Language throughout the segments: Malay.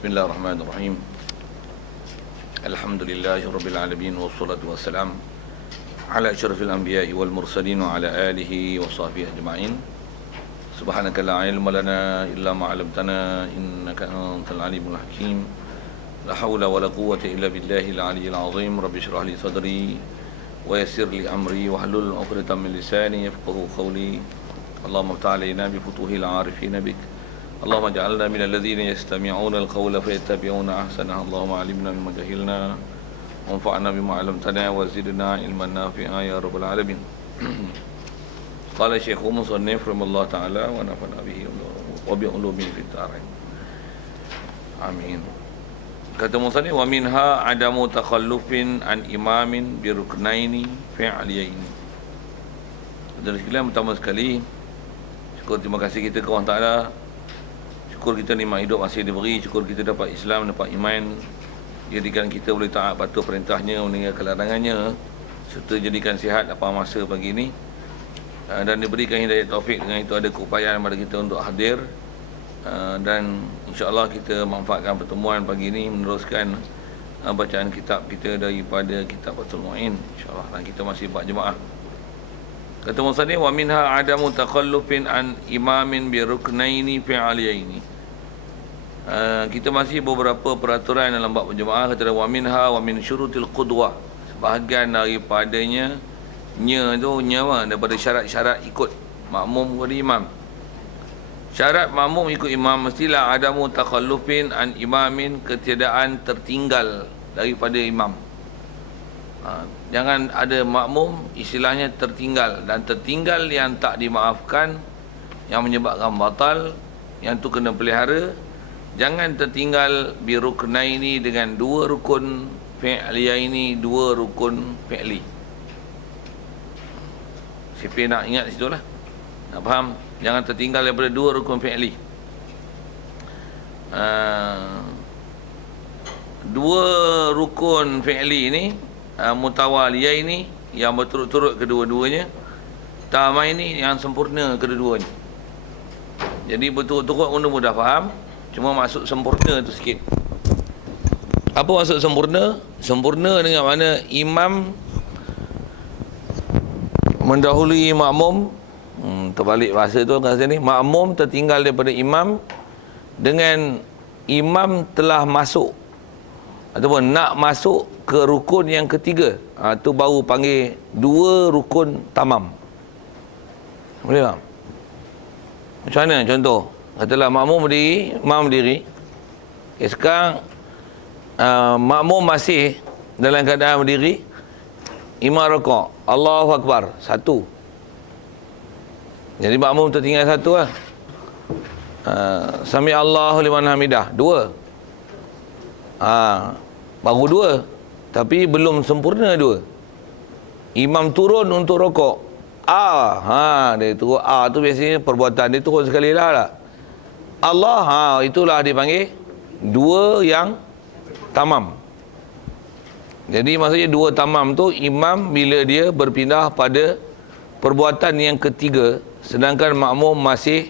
Bismillahirrahmanirrahim. Alhamdulillahi rabbil alamin wassalatu wassalam ala asyrafil anbiya'i wal mursalin wa ala alihi wa sahbihi ajma'in. Subhanaka la ilma lana illa ma 'allamtana innaka antal alimul hakim. La haula wa la quwwata illa billahil aliyyil azim. Rabbi shrah li sadri wa yassir li amri wahlul 'uqdatam min lisani yafqahu qawli. Allahumma iftah 'alaina bi futuhil 'arifin bik. اللهم اجعلنا من الذين يستمعون القول فيتبعون احسنه. اللهم علمنا مما جهلنا وانفعنا بما علمتنا وزدنا علما نافعا يا رب العالمين. قال الشيخ مصنف رحمه الله تعالى ونفعنا به وبعلومه في الدارين. Amin. Kata musannif, wa minha adamu takhallufin an imamin bi ruknaini fi'liyaini. Dan sekalian, pertama sekali syukur terima kasih kita kepada Allah Taala. Syukur kita nikmat hidup masih diberi. Syukur kita dapat Islam, dapat iman. Jadikan kita boleh taat patuh perintahnya, meninggalkan larangannya, serta jadikan sihat apa masa pagi ini. Dan diberikan hidayah taufik. Dengan itu ada keupayaan kepada kita untuk hadir. Dan insya-Allah kita manfaatkan pertemuan pagi ini meneruskan bacaan kitab kita daripada kitab Fathul Mu'in, insya-Allah. Dan kita masih buat jemaah. Kata musannif, wa minha adamu takhallufin an imamin bi ruknaini fi'aliyaini. Kita masih beberapa peraturan dalam bab berjemaah. Kata wa minha wa min syurutil qudwah. Sebahagian daripadanya daripada syarat-syarat ikut makmum kepada imam. Syarat makmum ikut imam mestilah adamu takhallufin an imamin, ketiadaan tertinggal daripada imam. Jangan ada makmum istilahnya tertinggal, dan tertinggal yang tak dimaafkan, yang menyebabkan batal, yang tu kena pelihara. Jangan tertinggal bi ruknaini, dengan dua rukun fi'liyaini, dua rukun fi'li. Siapa nak ingat situ lah, nak faham. Jangan tertinggal daripada dua rukun fi'li. Dua rukun fi'li ni mutawaliyah ini, yang berturut-turut kedua-duanya. Tamam ini yang sempurna kedua-duanya. Jadi berturut-turut mudah-mudah faham. Cuma maksud sempurna tu sikit. Apa maksud sempurna? Sempurna dengan mana imam mendahului makmum. Terbalik bahasa tu kat sini. Makmum tertinggal daripada imam dengan imam telah masuk ataupun nak masuk ke rukun yang ketiga. Tu baru panggil dua rukun tamam. Boleh tak? Macam mana contoh? Katalah makmum berdiri, imam berdiri. Okay, sekarang makmum masih dalam keadaan berdiri. Imam rukuk, Allahu Akbar, satu. Jadi makmum tertinggal satu lah. Sami Allahu liman hamidah, dua. Baru dua, tapi belum sempurna dua. Imam turun untuk rokok. Dia turun. Tu biasanya perbuatan dia turun sekali lah. Allah, itulah dipanggil dua yang tamam. Jadi maksudnya dua tamam tu, imam bila dia berpindah pada perbuatan yang ketiga, sedangkan makmum masih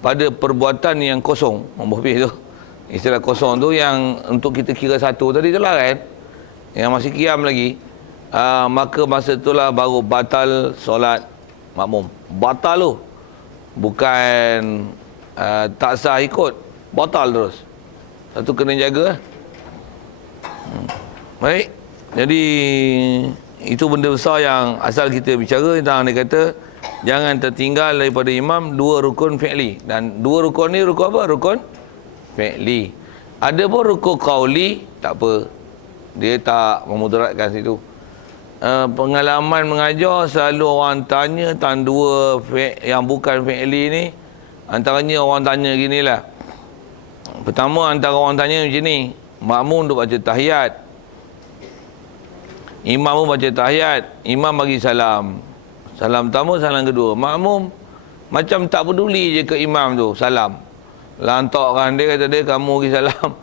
pada perbuatan yang kosong. Habis tu, istilah kosong tu yang untuk kita kira satu tadi tu lah kan, yang masih qiyam lagi. Maka masa itulah baru batal solat makmum. Batal tu, bukan tak sah ikut, batal terus. Satu kena jaga. Baik. Jadi itu benda besar yang asal kita bicara tentang. Dia kata jangan tertinggal daripada imam dua rukun fi'li. Dan dua rukun ni rukun apa? Rukun fi'li. Ada pun rukun qauli, tak apa, dia tak memudaratkan situ. Pengalaman mengajar, selalu orang tanya tentang dua yang bukan fi'li ni. Antaranya orang tanya ginilah. Pertama, antara orang tanya macam ni, makmum duk baca tahiyat, imam pun baca tahiyat, imam bagi salam, salam pertama, salam kedua. Makmum macam tak peduli je ke imam tu salam, lantakkan dia, kata dia, kamu bagi salam,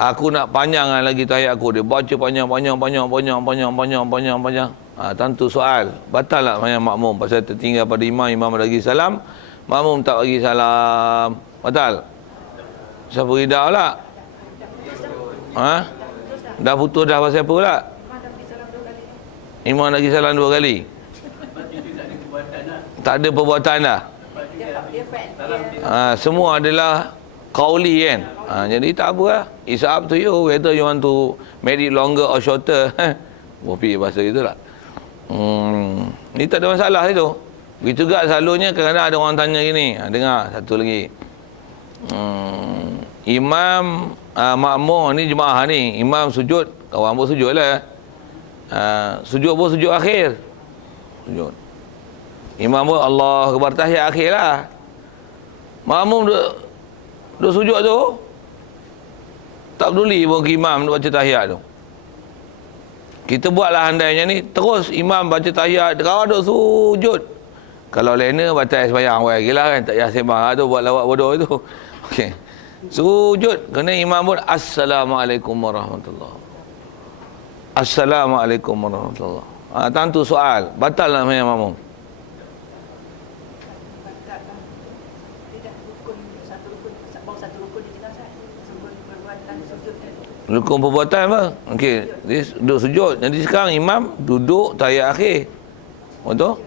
aku nak panjangkan lagi tahiyat aku. Dia baca panjang. Tentu soal, batal tak banyak makmum pasal tertinggal pada imam, imam bagi salam, makmum tak bagi salam, batal. Siapa ridak pula? Ha? Dah putus dah pasal apa pula? Imam lagi salam 2 kali. Tak ada perbuatan dah. Semua adalah qauli kan. Jadi tak apa lah. It's up to you whether you want to make it longer or shorter. Bopi bahasa itulah. Ni tak ada masalah itu. Begitu juga selalunya kadang-kadang ada orang tanya gini. Dengar satu lagi. Imam makmum ni jemaah ni, imam sujud, kawan pun sujud lah. Sujud pun sujud akhir. Sujud. Imam pun Allah Akbar tahiyat akhir lah. Makmum duk sujud tu, tak peduli pun ke imam duk baca tahiyat tu. Kita buatlah andainya ni, terus imam baca tahiyat, kawan duk sujud. Kalau lena batal sembahyang lagi lah kan, tak payah sembang tu, buat lawak bodoh tu. Okey. Sujud, kena imam pun Assalamualaikum warahmatullahi. Assalamualaikum warahmatullahi. Tentu soal, batal lah sembahyang makmum. Rukun perbuatan apa? Okey, dia duduk sujud. Jadi sekarang imam duduk tahiyat akhir. Betul?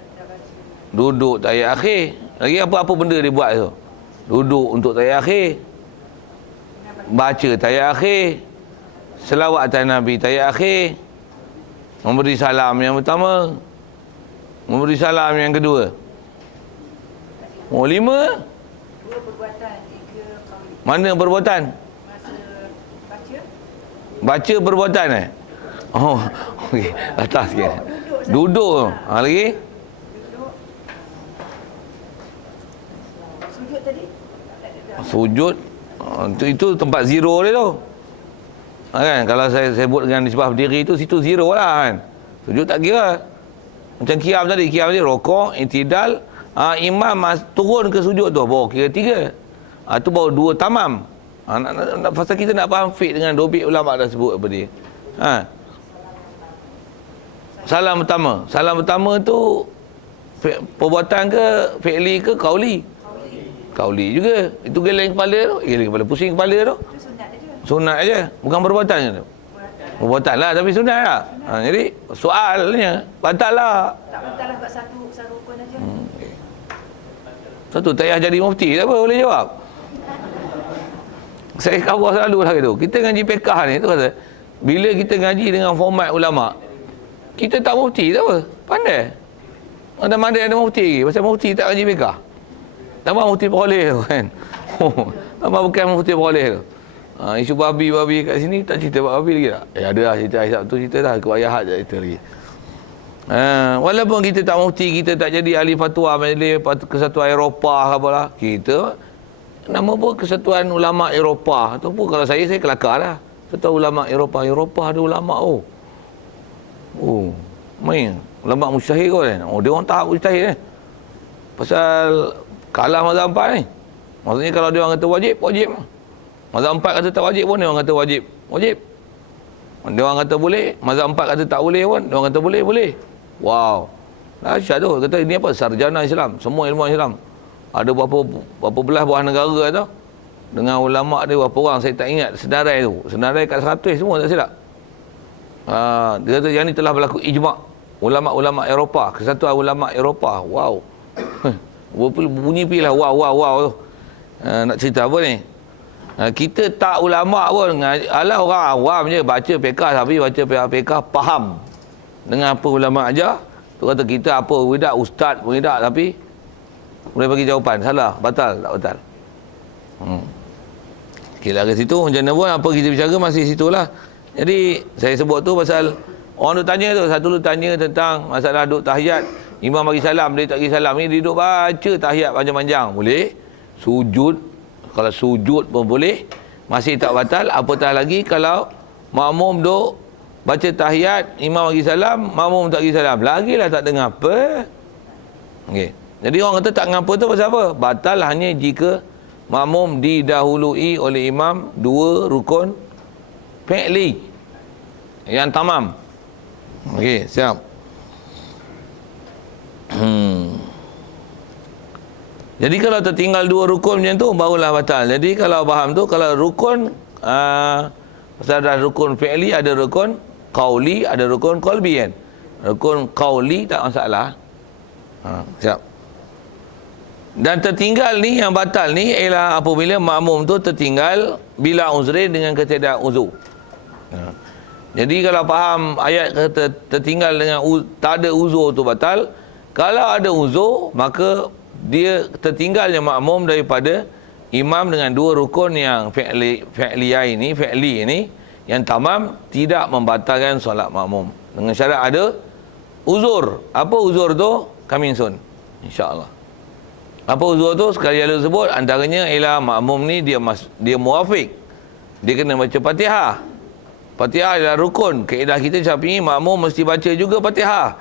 Duduk tahiyat akhir. Lagi apa-apa benda dia buat tu? Duduk untuk tahiyat akhir. Baca tahiyat akhir. Selawat atas Nabi tahiyat akhir. Memberi salam yang pertama. Memberi salam yang kedua. 5. 2 perbuatan, 3 qauli. Mana perbuatan? Baca perbuatan Oh, okey. Atas sikit. Duduk. Lagi? Sujud tadi? Sujud. Itu tempat zero dia tu. Kan? Kalau saya sebut dengan nisbah berdiri tu, situ zero lah kan. Sujud tak kira. Macam qiyam tadi. Qiyam tadi rokok, i'tidal. Imam turun ke sujud tu. Baru kira 3. Tu baru 2 tamam. Pasal kita nak faham fiqh dengan dobit ulama dah sebut apa dia. Salam pertama. Salam pertama tu perbuatan ke, fi'li ke, qauli? Qauli juga. Itu geleng kepala tu. Geleng kepala, pusing kepala tu. Sunat aja. Bukan perbuatan je tu. Perbuatan lah tapi sunat lah. Jadi soalnya batal lah. Tak batal lah buat satu rukun aja. Satu tak payah jadi mufti tak apa boleh jawab. Saya kawal selalu lah tu. Kita ngaji fiqh ni tu kata, bila kita ngaji dengan format ulama, kita tak mufti tak apa. Pandai. Ada mufti lagi. Pasal mufti tak ngaji fiqh. Tambah mufti boleh tu kan. Tambah bukan mufti boleh tu. Isu babi kat sini tak cerita babi lagi tak? Ada lah cerita Aisyah tu cerita dah. Kewayahat je cerita lagi. Walaupun kita tak mufti, kita tak jadi ahli fatwa majlis Kesatuan Eropah apa lah. Kita nama pun Kesatuan Ulama Eropah. Tu pun kalau saya kelakar lah. Kesatuan Ulama Eropah. Eropah ada ulama main. Ulama mujtahid kau kan. Dia orang tak mujtahid pasal kalah mazhab 4 ni. Maksudnya kalau dia orang kata wajib. Mazhab 4 kata tak wajib pun dia orang kata wajib. Dia orang kata boleh, mazhab 4 kata tak boleh pun, dia orang kata boleh. Wow. Dahsyat tu. Kata ini apa? Sarjana Islam. Semua ilmu Islam. Ada berapa belah buah negara tu. Dengan ulama dia berapa orang saya tak ingat senarai tu. Senarai kat 100 semua tak silap. Dia kata yang ni telah berlaku ijma' ulama-ulama Eropah, Kesatuan Ulama Eropah. Wow. Bunyi pilah wow tu. Nak cerita apa ni? Kita tak ulama pun. Alah orang awam je baca fiqh, tapi baca fiqh faham dengan apa ulama ajar. Tu kata kita apa tidak ustaz pun tidak, tapi boleh bagi jawapan. Salah, batal, tak batal. Okey lah ke situ. Macam mana pun apa kita bicara masih situlah. Jadi saya sebut tu pasal orang duk tanya tu. Satu tu tanya tentang masalah duk tahiyat. Imam bagi salam, dia tak bagi salam. Ni dia duk baca tahiyat panjang-panjang. Boleh. Sujud. Kalau sujud pun boleh. Masih tak batal. Apatah lagi kalau makmum duk baca tahiyat, imam bagi salam, makmum tak bagi salam. Lagilah tak dengar apa. Okey. Jadi orang kata tak ngapa tu pasal apa? Batal hanya jika makmum didahului oleh imam 2 rukun fi'li yang tamam. Okey, siap. Jadi kalau tertinggal 2 rukun macam tu barulah batal. Jadi kalau faham tu, kalau rukun Pasal ada rukun fi'li, ada rukun qauli, ada rukun qalbi kan. Rukun qauli tak masalah. Siap. Dan tertinggal ni, yang batal ni ialah apabila makmum tu tertinggal bila uzrin dengan ketiadaan uzur. Jadi kalau faham ayat kata tertinggal dengan tak ada uzur tu batal. Kalau ada uzur, maka dia tertinggalnya makmum daripada imam dengan dua rukun yang fi'li ini yang tamam tidak membatalkan solat makmum. Dengan syarat ada uzur. Apa uzur tu? Coming soon, insya-Allah. Apa uzur tu? Sekali lalu sebut, antaranya ialah makmum ni dia muafiq. Dia kena baca Fatihah. Fatihah adalah rukun. Kaedah kita Syafi'i, makmum mesti baca juga Fatihah.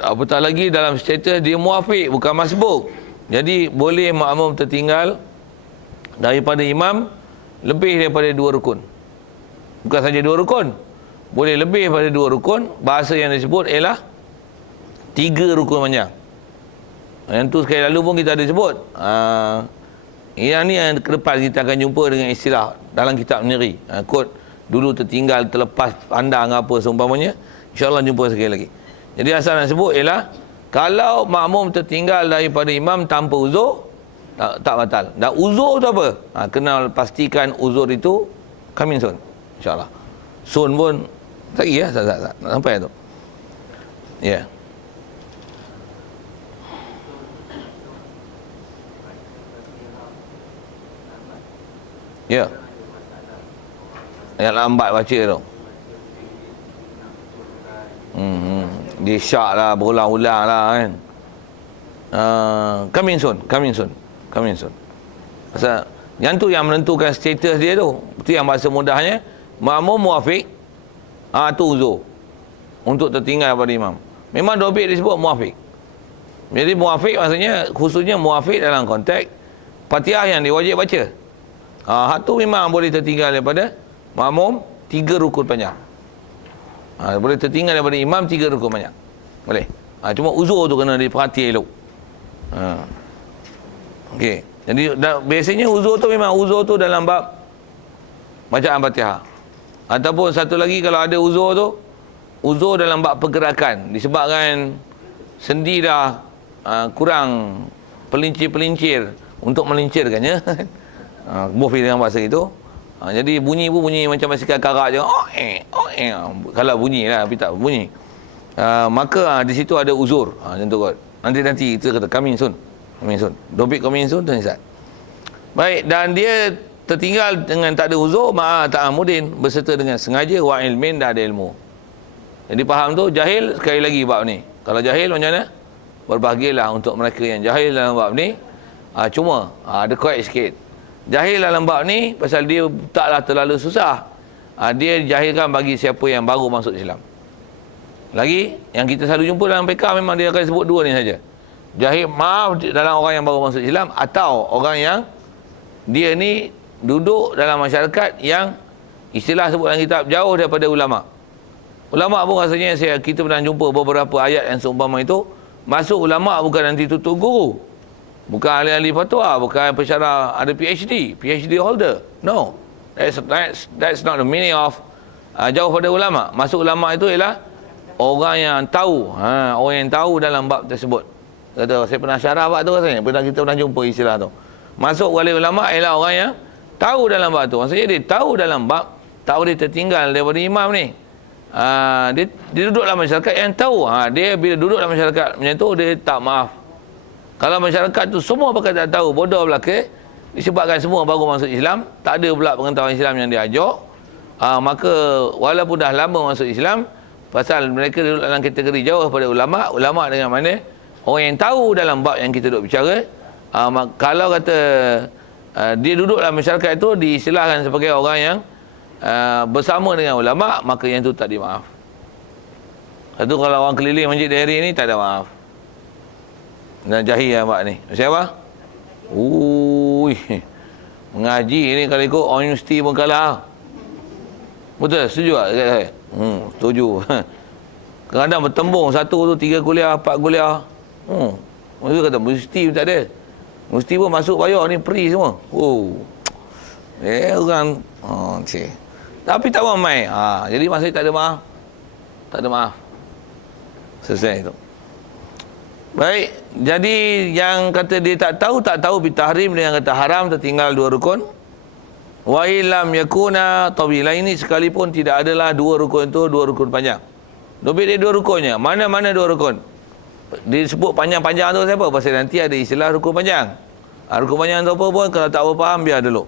Apatah lagi dalam status dia muafiq, bukan masbuk. Jadi boleh makmum tertinggal daripada imam lebih daripada dua rukun. Bukan saja dua rukun, boleh lebih daripada dua rukun. Bahasa yang disebut ialah 3 rukun panjang. Yang tu sekali lalu pun kita ada sebut. Yang ni yang ke depan kita akan jumpa dengan istilah dalam kitab sendiri. Kod dulu tertinggal, terlepas pandang apa seumpamanya. InsyaAllah jumpa sekali lagi. Jadi asal nak sebut ialah kalau makmum tertinggal daripada imam tanpa uzur, tak batal. Dan uzur tu apa? Kena pastikan uzur itu coming soon, insyaAllah. Soon pun lagi ya, tak sampai tu. Ya. Yeah. Ya. Yang lambat baca tu. Dia syak lah, berulang-ulang lah kan. Coming soon. Pasal yang tu yang menentukan status dia tu. Itu yang bahasa mudahnya. Makmum muafiq, tu uzur untuk tertinggal pada imam. Memang dobit disebut muafiq. Jadi muafiq maksudnya khususnya muafiq dalam konteks Fatihah yang diwajib baca. Hak tu memang boleh tertinggal daripada makmum 3 rukun panjang. Boleh tertinggal daripada imam 3 rukun panjang. Boleh. Cuma uzur tu kena diperhati elok. Okey. Jadi biasanya uzur tu memang uzur tu dalam bab bacaan Fatihah. Ataupun satu lagi kalau ada uzur tu, uzur dalam bab pergerakan disebabkan sendi dah kurang pelincir-pelincir untuk melincirkannya. Bofi dengan bahasa itu. Jadi bunyi pun bunyi macam basikal karak je. Kalau bunyi lah, tapi tak bunyi. Maka di situ ada uzur. Macam tu kot. Nanti kita kata coming soon. Dobit coming soon tu Ustaz. Baik, dan dia tertinggal dengan tak ada uzur, ta'amudin, berserta dengan sengaja, wa ilmin, dah ada ilmu. Jadi faham tu, jahil sekali lagi bab ni. Kalau jahil macam mana? Berbahagialah untuk mereka yang jahil dalam bab ni. Cuma ada kuat sikit. Jahil dalam bab ni pasal dia taklah terlalu susah. Dia jahilkan bagi siapa yang baru masuk Islam. Lagi yang kita selalu jumpa dalam PK memang dia akan sebut dua ni saja. Jahil dalam orang yang baru masuk Islam atau orang yang dia ni duduk dalam masyarakat yang istilah sebut dalam kitab jauh daripada ulama. Ulama pun rasanya kita pernah jumpa beberapa ayat yang seumpama itu. Masuk ulama bukan nanti tutup guru. Bukan ahli-ahli fatwa, bukan pensyarah ada PhD holder. No. That's not the meaning of jauh pada ulama. Masuk ulama itu ialah orang yang tahu. Orang yang tahu dalam bab tersebut. Kata saya pernah syarah bab tu rasanya. Kita pernah jumpa istilah tu. Masuk wali ulama ialah orang yang tahu dalam bab tu. Maksudnya dia tahu dalam bab, tak boleh tertinggal daripada imam ni. Dia duduk dalam masyarakat yang tahu. Dia bila duduk dalam masyarakat macam tu, dia tak maaf. Kalau masyarakat tu semua pakai tak tahu, bodoh belaka, disebabkan semua baru masuk Islam, tak ada pula pengetahuan Islam yang diajar, maka walaupun dah lama masuk Islam, pasal mereka duduk dalam kategori jauh daripada ulama dengan mana orang yang tahu dalam bab yang kita duduk bicara, kalau kata dia duduk dalam masyarakat itu diistilahkan sebagai orang yang bersama dengan ulama, maka yang tu tak dimaaf. Satu kalau orang keliling masjid di hari ini tak ada maaf. Dan jahil yang buat ni. Siapa? Mengaji ni kalau ikut orang universiti pun kalah. Betul? Setuju tak dekat saya? Setuju. Kadang-kadang bertembung, 1 tu 3 kuliah, 4 kuliah. Maksud kata universiti pun tak ada. Universiti pun masuk bayar ni free semua. Orang cik. Tapi tak mau main. Jadi maksudnya tak ada maaf. Tak ada maaf. Selesai itu. Baik, jadi yang kata dia tak tahu bitahrim dengan kata haram tertinggal 2 rukun. Wa illam yakuna tawila, ini sekalipun tidak adalah 2 rukun itu 2 rukun panjang. Dobit dia 2 rukunnya. Mana-mana 2 rukun. Disebut panjang-panjang tu siapa? Pasal nanti ada istilah rukun panjang. Rukun panjang tu apa pun kalau tak faham biar dulu.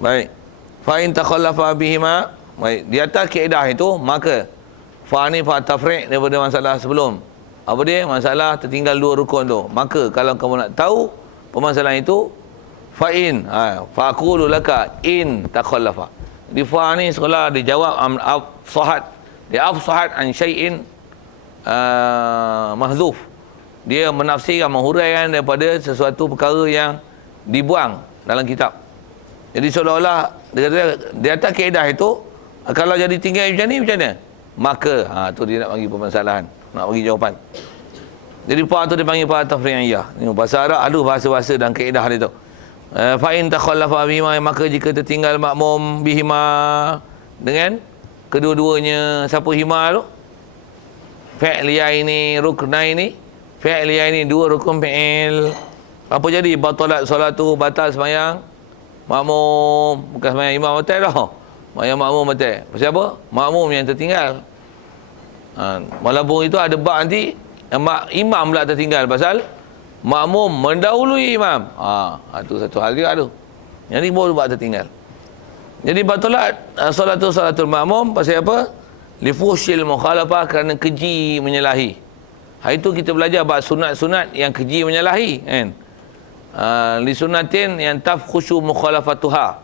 Baik. Fa in takhallafa bihima, baik, di atas kaedah itu maka fa ni fa tafri' daripada masalah sebelum. Apa dia? Masalah tertinggal 2 rukun tu. Maka kalau kamu nak tahu permasalahan itu, fa in, fa aqulu laka in takhallafa. Di fa ni sekolah dijawab afsahat. Dia afsahat an syai'in mahdzuf. Dia menafsirkan, menghuraikan daripada sesuatu perkara yang dibuang dalam kitab. Jadi seolah-olah dia kata di atas kaedah itu kalau jadi tinggal macam ni macam mana? Maka tu dia nak bagi permasalahan, nak bagi jawapan. Jadi fa tu dia panggil fa tafri'iyah. Ini bahasa Arab ada bahasa-bahasa dan kaedah dia tu. Fa in takhallafa bihima, maka jika tertinggal makmum bihima dengan kedua-duanya. Siapa hima tu? Fi'liyah ini, ruknah ini. Fi'liyah ini 2 rukun fi'il. Apa jadi? Batalat solatu, batal sembahyang makmum. Bukan sembahyang imam batal dah. Sembahyang makmum batal. Pasal apa? Makmum yang tertinggal. Walaupun itu ada bab nanti imam pula tertinggal pasal makmum mendahului imam. Itu satu hal dia tu. Yang ni baru bab tertinggal. Jadi batalat salatul makmum pasal apa? Lifushil mukhalafah, kerana keji menyalahi. Hari itu kita belajar bab sunat-sunat yang keji menyalahi, kan? Li sunatin yang tafkhushu mukhalafatuha,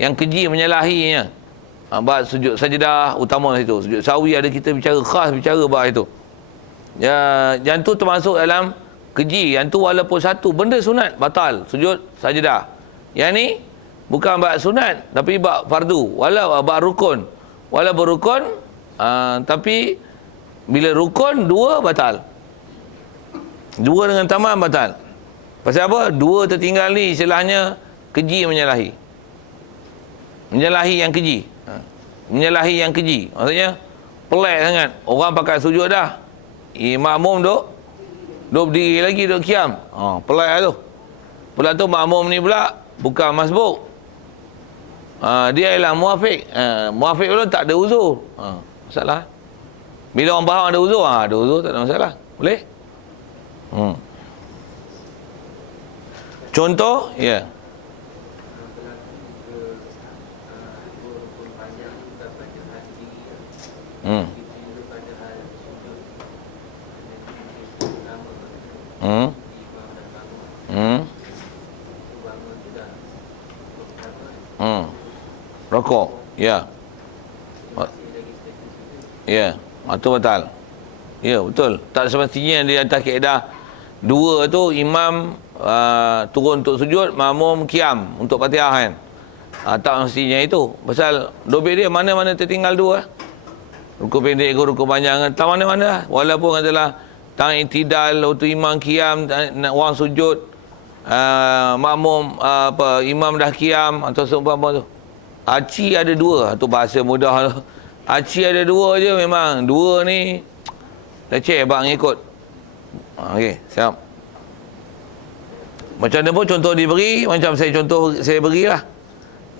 yang keji menyalahinya. Bab sujud sajdah utama itu. Sujud sawi ada kita bicara khas bicara bab itu. Yang tu termasuk dalam keji. Yang tu walaupun satu benda sunat batal sujud sajdah. Yang ni bukan bab sunat tapi bab fardu, walau bab rukun. Walau berukun tapi bila rukun 2 batal. 2 dengan tamam batal. Pasal apa? 2 tertinggal ni istilahnya keji menyalahi. Menyalahi yang keji. Menyalahi yang keji. Maksudnya pelik sangat. Orang pakai sujud dah. Makmum duk berdiri lagi, duk kiam. Pelik lah tu. Pula tu makmum ni pula bukan masbuk. Dia ialah muafiq. Muafiq pula tak ada uzur. Masalah. Bila orang faham ada uzur, ada uzur tak ada masalah. Boleh? Contoh, ya. Rokok, ya. Ya, itu batal. Ya, betul. Tak semestinya di atas kaedah 2 tu imam turun untuk sujud, makmum kiam untuk Fatihah, kan? Tak mestinya itu. Pasal dobit dia mana-mana tertinggal 2. Rukun pendek ke rukun panjang, tak mana-mana. Walaupun katalah tang i'tidal waktu imam kiam, nak orang sujud, makmum imam dah kiam atau seumpama tu. Aci ada 2, tu bahasa mudah tu. Aci ada 2 je memang. 2 ni leceh bang ikut. Okey, siap. Macam mana pun contoh diberi, macam saya berilah.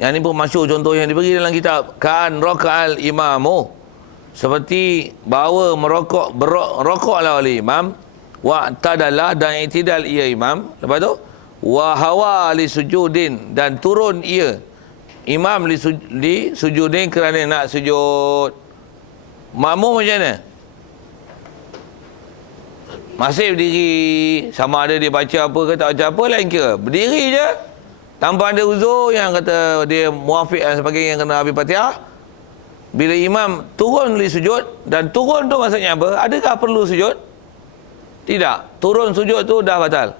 Yang ni pun masyhur contoh yang diberi dalam kitab. Kan raka'al imamu, seperti bahawa rokoklah oleh imam, wa tadalah, dan i'tidal ia imam. Lepas tu wa hawa li sujudin, dan turun ia imam li sujudin kerana nak sujud. Makmum macam mana? Masih berdiri, sama ada dia baca apa ke tak baca apa lain kira. Berdiri je tanpa ada uzur yang kata dia muafiq dan sebagainya yang kena habis Fatihah. Bila imam turun li sujud, dan turun tu maksudnya apa? Adakah perlu sujud? Tidak. Turun sujud tu dah batal.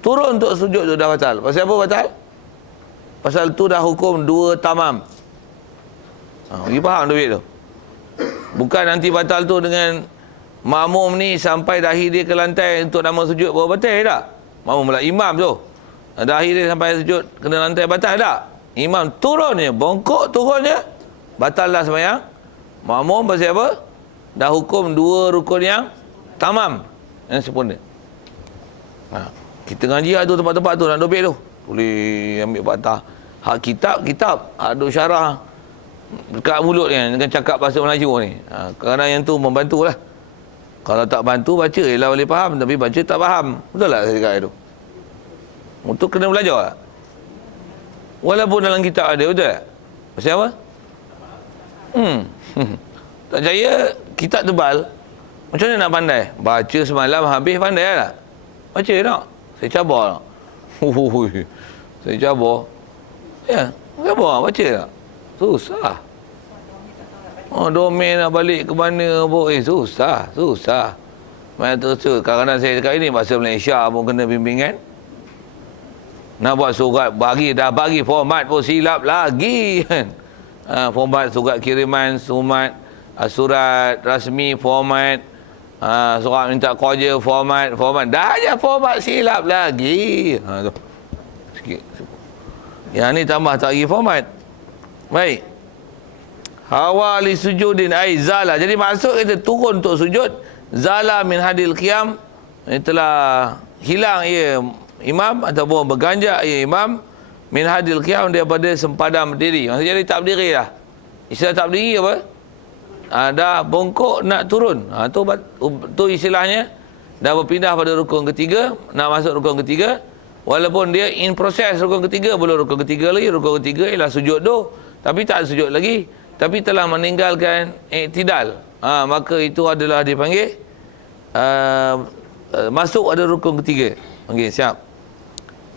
Turun untuk sujud tu dah batal. Pasal apa batal? Pasal tu dah hukum 2 tamam. Pergi faham duit tu. Bukan nanti batal tu dengan makmum ni sampai dahi dia ke lantai untuk nama sujud baru batal, tak? Makmum pula imam tu. Dahi dia sampai sujud kena lantai batal, tak? Imam turun je, bongkok turun je, batal dah sembahyang makmum pasal apa? Dah hukum dua rukun yang tamam, yang sempurna. Kita ngaji ada tempat-tempat tu nak dobek tu. Boleh ambil patah. Hak kitab, ada syarah dekat mulut ni dengan cakap bahasa Melayu ni. Kerana yang tu membantulah. Kalau tak bantu baca ialah boleh faham, tapi baca tak faham. Betul tak saya cakap itu? Untuk kena belajar tak? Walaupun dalam kitab ada, betul tak? Pasal apa? Tak percaya kitab tebal. Macam mana nak pandai? Baca semalam habis pandai tak? Baca tak? Saya cabar tak? Saya cabar. Ya, cabar baca tak? Susah. Domain nak balik ke mana pun. Susah. Macam tu. Kadang-kadang saya cakap ini bahasa Malaysia pun kena bimbingan. Nak buat surat dah bagi format pun silap lagi kan. Format surat kiriman, surat rasmi format, surat minta kerja format. Dah aja format silap lagi. Tu. Sikit. Yang ni tambah tak lagi format. Baik. Hawa li sujudin ai zala. Jadi maksud kita turun untuk sujud, zala min hadil qiyam, telah hilang ia imam ataupun berganjak ia imam min hadil qiyam daripada sempadan berdiri. Maksudnya jadi tak berdiri dah. Istilah tak berdiri apa? Dah bongkok nak turun. Tu istilahnya dah berpindah pada rukun ketiga, nak masuk rukun ketiga. Walaupun dia in proses rukun ketiga, belum rukun ketiga lagi. Rukun ketiga ialah sujud tu, tapi tak sujud lagi, tapi telah meninggalkan iktidal. Maka itu adalah dipanggil masuk ada rukun ketiga. Okey, siap.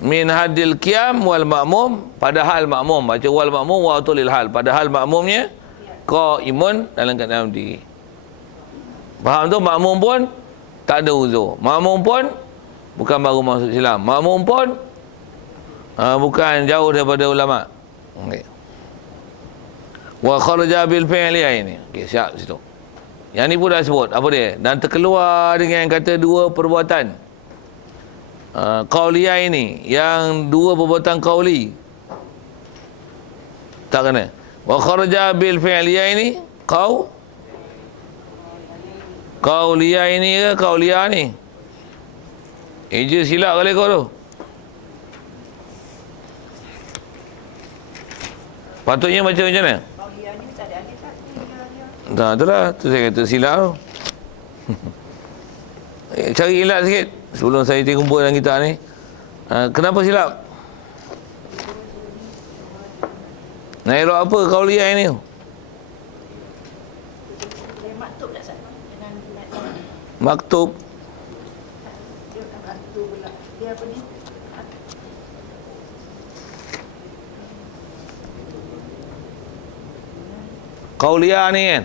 Min hadil qiyam wal ma'mum, padahal makmum, baca wal ma'mum wa tulil hal, padahal makmumnya qaimun, dalam keadaan berdiri. Faham tu? Makmum pun tak ada uzur. Makmum pun bukan baru masuk Islam. Makmum pun bukan jauh daripada ulama. Okey. Wa kharaja bil fi'li ini. Okey, siap situ. Yang ni pun dah sebut apa dia? Dan terkeluar dengan kata dua perbuatan. Qauliyah ini, yang dua perbuatan qauli. Tak kena. Wa kharaja bil fi'liyah ini qauliyah ini ke qauliyah ni? Eja silap kali kau tu. Patutnya baca macam mana? Qauliyah ni tak ada alif tak? Tak, itulah. Tu saya kata silap tu. Cari ilat sikit sebelum saya kumpul dalam kitab ni. Kenapa silap? Nak elok apa qauliyah ini? Maktub tak sah? Maktub. Dia apa ni? Qauliyah ni kan?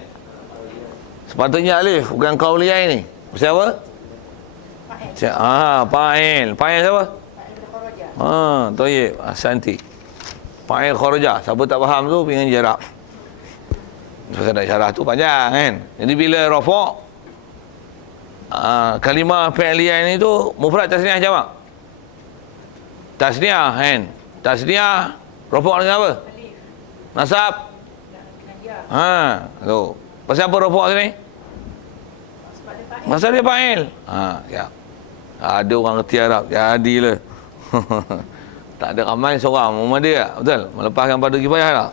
Sepatutnya alif, bukan qauliyah ini. Pasal apa? Fa'il. Fa'il siapa? Tayyib. Ahsanti. Fa'il kharaja. Siapa tak faham tu pengen jarak. Pasal nak syarah tu panjang kan. Jadi bila rafa' kalimah fi'liyah ini tu mufrad tasniah jamak. Tasniah kan. Tasniah rafa' dengan apa? Nasab. Tu. Pasal apa rafa' sini? Pasal dia fa'il. Ya. Ada orang reti Arab. Jadilah. Tak ada ramai seorang. Muhammadiyah tak? Betul? Melepaskan pada kifayah tak?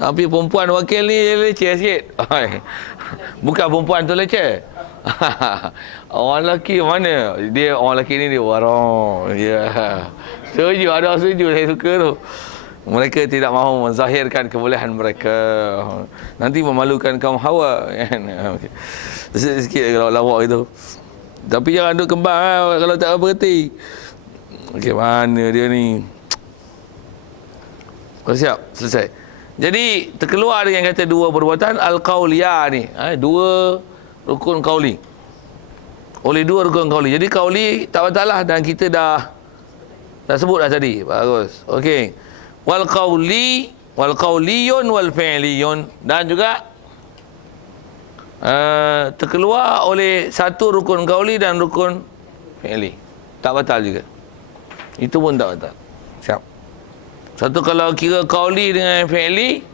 Tapi perempuan wakil ni leceh sikit. Bukan perempuan tu leceh. Orang lelaki mana? Dia orang lelaki ni dia warong. Ya. Setuju. Ada orang setuju. Saya suka tu. Mereka tidak mahu menzahirkan kebolehan mereka. Nanti memalukan kaum Hawa. Sikit kalau lawak itu. Tapi jangan duk kembang kalau tak berhenti. Okey, mana dia ni? Siap, selesai. Jadi terkeluar dengan kata dua perbuatan al-qauliyah ni. Dua rukun qauli. Oleh dua rukun qauli. Jadi qauli tak batal lah, dan kita dah sebut dah tadi. Bagus. Okey. Wal qauliyun wal fi'liyun, dan juga terkeluar oleh satu rukun qauli dan rukun fi'li. Tak batal juga. Itu pun tak batal. Siap. Satu kalau kira qauli dengan fi'li,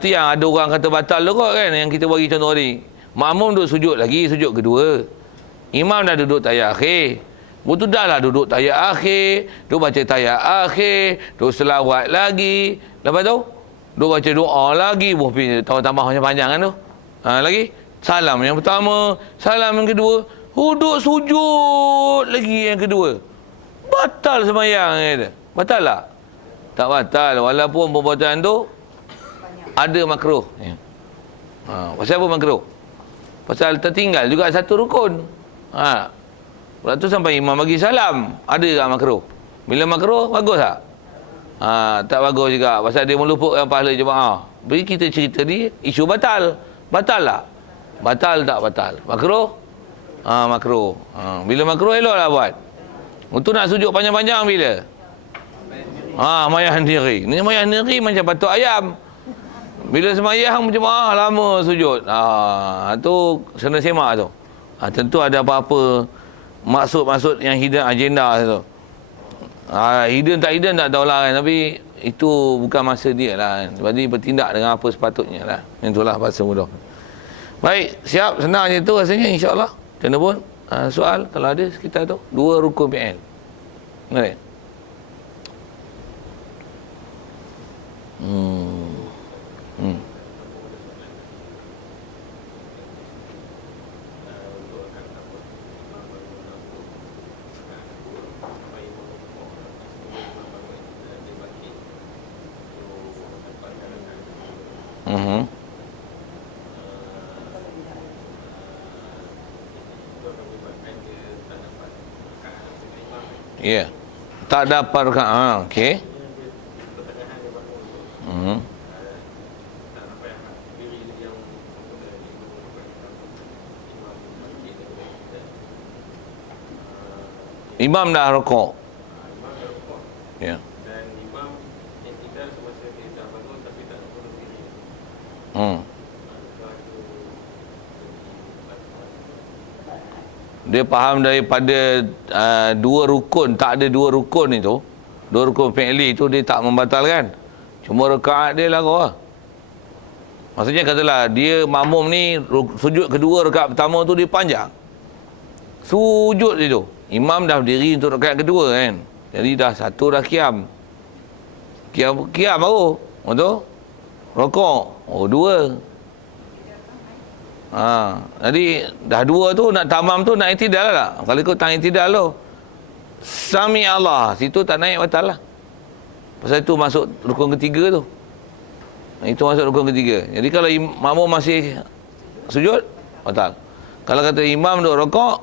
Tu yang ada orang kata batal tu kot kan, yang kita bagi contoh tadi. Makmum duduk sujud lagi, sujud kedua. Imam dah duduk tayat akhir. Betul dah lah duduk tayat akhir, duduk baca tayat akhir, duduk selawat lagi. Lepas tu, duduk baca doa lagi. Tambah panjang kan tu. Lagi, salam yang pertama, salam yang kedua. Duduk sujud lagi yang kedua. Batal sembahyang kata. Batal tak? Tak batal. Walaupun perbuatan tu ada makruh. Pasal apa makruh? Pasal tertinggal juga satu rukun. Lepas tu sampai imam bagi salam, ada tak makruh? Bila makruh, bagus tak? Tak bagus juga. Pasal dia meluputkan pahala jemaah. Bagi kita cerita ni, isu batal. Batal tak? Batal tak batal? Makruh? Makruh. Bila makruh, eloklah buat. Untuk nak sujud panjang-panjang bila? Mayah sendiri. Ni mayah sendiri macam patuk ayam. Bila semayang jemaah lama sujud. Tu kena semak tu. Tentu ada apa-apa maksud-maksud yang hidden agenda tu. Hidden tak tahulah kan. Tapi itu bukan masa dia lah. Sebab dia bertindak dengan apa sepatutnya lah. Itulah bahasa mudah. Baik, siap. Senang je tu rasanya, insyaAllah. Kena pun soal kalau ada sekitar tu. 2 rukun PL. Baik. Ya. Tak dapat rakaat. Okey. Imam dah rokok. Ya. Dan imam yang tinggal semasa dia dah bangun tapi tak bangun diri. Dia faham daripada 2 rukun, tak ada 2 rukun itu. 2 rukun fi'li itu dia tak membatalkan. Cuma rakaat dia lah. Maksudnya katalah dia makmum ni sujud kedua rakaat pertama tu dia panjang. Sujud dia tu. Imam dah berdiri untuk rakaat kedua kan. Jadi dah satu dah qiyam. Qiyam baru. Betul? Rokok. 2. Jadi dah 2 tu nak tamam tu nak i'tidal lah. Kalau ikut tang i'tidal tu. Sami Allah. Situ tak naik batal lah. Pasal itu masuk rukun ketiga tu. Itu masuk rukun ketiga. Jadi kalau makmum masih sujud, batal. Kalau kata imam duk rokok,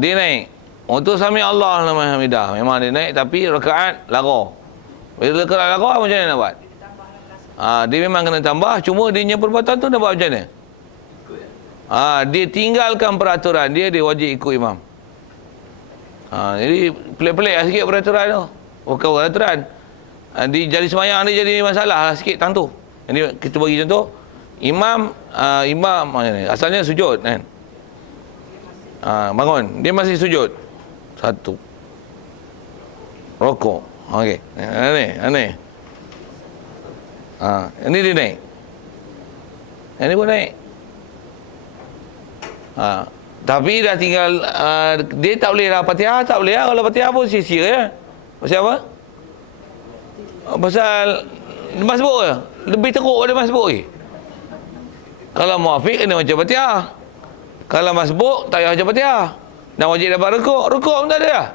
dia naik. Untuk sami Allah nama hamidah. Memang dia naik tapi rakaat lara. Bila rakaat lara macam mana nak buat? Dia memang kena tambah. Cuma dia punya perbuatan tu nak buat macam mana? Dia tinggalkan peraturan dia, dia wajib ikut imam. Jadi pelik-pelik lah sikit peraturan tu. Bukan peraturan. Jadi semayang dia jadi masalah lah sikit tang tu. Jadi kita bagi contoh. Imam asalnya sujud kan. Bangun. Dia masih sujud. 1. Rokok. Okey. Aneh. Ini dia naik. Ini pun naik. Tapi dah tinggal dia tak boleh lah Fatihah, tak boleh lah. Kalau Fatihah pun sia-sia ya. Pasal apa? Pasal masbuk je. Lebih teruk pada masbuk lagi. Kalau muafiq kena baca Fatihah. Kalau masbuk tak payah baca Fatihah. Dan wajib dapat rukuk. Rukuk pun tak ada lah.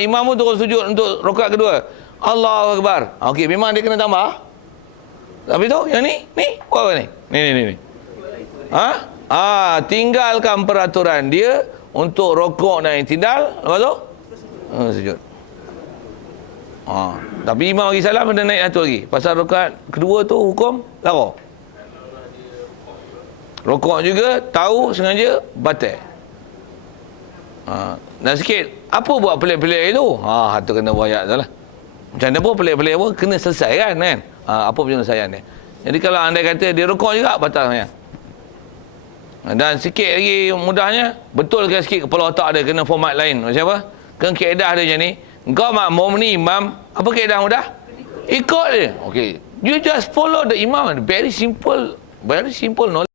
Imam pun terus sujud untuk rakaat kedua. Allahu Akbar. Okey, memang dia kena tambah. Tapi tu yang ni apa ni? Ni. Tinggalkan peraturan dia untuk rokok dan i'tidal. Lepas tu sujud. Tapi imam bagi salam dia naik satu lagi. Pasal rakaat kedua tu hukum lara. Rokok juga tahu sengaja batal. Dan sikit apa buat pelik-pelik itu? Tu kena buat ayat tu lah. Macam mana pun pelik-pelik pun kena selesai kan? Apa penyelesaian dia. Jadi kalau andai kata dia rokok juga batal sebenarnya. Dan sikit lagi mudahnya, betulkan sikit kepala otak dia kena format lain. Macam apa? Kan kaedah dia macam ni. Engkau makmum ni imam, apa kaedah mudah? Ikut dia. Okey, You just follow the imam. Very simple knowledge.